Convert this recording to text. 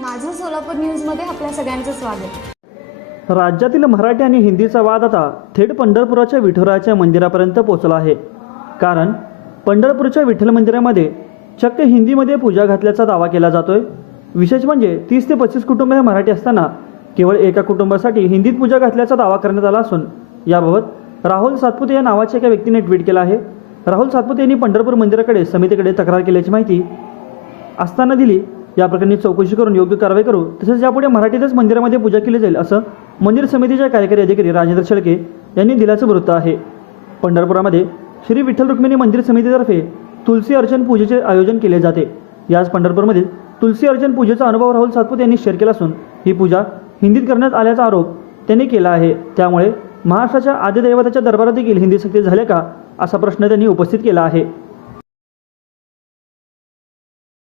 माझं सोलापूर न्यूजमध्ये आपल्या सगळ्यांचं स्वागत. राज्यातील मराठी आणि हिंदीचा वाद आता थेट पंढरपुराच्या विठुराच्या मंदिरापर्यंत पोहोचला आहे. कारण पंढरपूरच्या विठ्ठल मंदिरामध्ये चक्क हिंदीमध्ये पूजा घातल्याचा दावा केला जातोय. विशेष म्हणजे तीस ते पस्तीस कुटुंब हे मराठी असताना केवळ एका कुटुंबासाठी हिंदीत पूजा घातल्याचा दावा करण्यात आला असून याबाबत राहुल सातपुते या नावाच्या एका व्यक्तीने ट्विट केलं आहे. राहुल सातपुते यांनी पंढरपूर मंदिराकडे समितीकडे तक्रार केल्याची माहिती असताना दिली. या प्रकरणी चौकशी करून योग्य कारवाई करू. तसेच यापुढे मराठीतच मंदिरामध्ये पूजा केली जाईल असं मंदिर समितीच्या कार्यकारी अधिकारी राजेंद्र शेळके यांनी दिल्याचं वृत्त आहे. पंढरपुरामध्ये श्री विठ्ठल रुक्मिणी मंदिर समितीतर्फे तुलसी अर्चन पूजेचे आयोजन केले जाते. याच पंढरपूरमधील तुलसी अर्चन पूजेचा अनुभव राहुल सातपुत यांनी शेअर केला असून ही पूजा हिंदीत करण्यात आल्याचा आरोप त्यांनी केला आहे. त्यामुळे महाराष्ट्राच्या आदिदैवताच्या दरबारात देखील हिंदी सक्ती झाले का असा प्रश्न त्यांनी उपस्थित केला आहे.